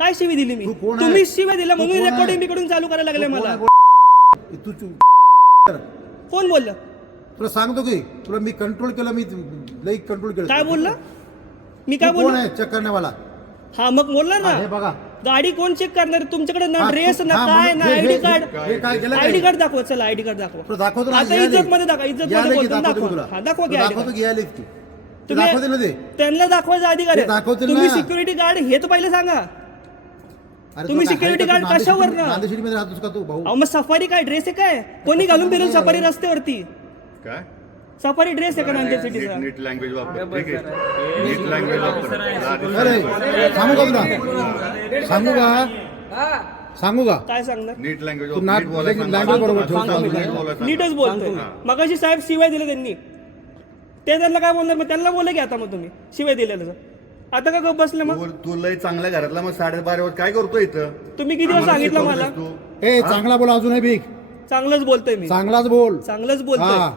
काय शिवी दिली मी? तू कोण आहे? तुम्ही शिवी दिला म्हणून तू कोण रेकॉर्डिंग आहे? बिकॉर्डिंग चालू करायला लागले मला. तू कोण बोललं? तुला सांगतो की तुला मी कंट्रोल केलं, मी लई कंट्रोल केलं. काय बोलला? मी काय तू कोण बोललो? आहे चेक करण्यावाला? हा मग बोलला ना. हे बघा, गाडी कोण चेक करणार? तुमच्याकडे ना हा, ड्रेस ना हा, काय मग ना हे- आयडी हे- कार्ड. हे काय केलं काय? आयडी कार्ड दाखवा. चला आयडी कार्ड दाखवा. तुला दाखवतो ना, आता घ्यायला इज्जत ये. मध्ये दाखवा. इज्जत घ्यायला मध्ये की बोलतो दाखवतो दाखवा. तुला. हा दाखवा की तुला आयडी दाखवतो कार्ड. की घ्यायला की. ते तुम्ही- दाखवते ना ते. त्यांना दाखवायचा अधिकार ते आहे. दाखवतील तुम्ही ना. सिक्युरिटी गार्ड हे तर पहिले सांगा. अरे तुम्ही तुला security आहे का? guard तू कशावर नांदेड ना? नांदेड सिटीमध्ये राहतोस का तू भाऊ? अहो मग सफारी काय ड्रेस आहे काय? कोणी घालून फिरेल सफारी रस्त्यावरती? काय सफारी ड्रेस आहे का नांदेड सिटीचा? नीट लँग्वेज वापर, ठीक आहे, नीट लँग्वेज वापर. अरे सांगू का तुला? सांगू का? काय सांगणार? नीट लँग्वेज तू नाट- language बरोबर ठेवतो. नीटच बोलतोय. मगाशी साहेब शिवाय दिले त्यांनी. ते त्यांना काय बोलणार? मग त्यांना बोला की आता मग तुम्ही शिवाय दिलेलं. आता का गप बसले मग? तू लय चांगल्या घरातला, मग 12:30 वर काय करतो इथं? तुम्ही किती वेळा सांगितलं मला? तू ए चांगला बोल, अजूनही भीक चांगलंच बोलतोय मी. चांगलाच बोल. चांगलंच बोलतोय. हा.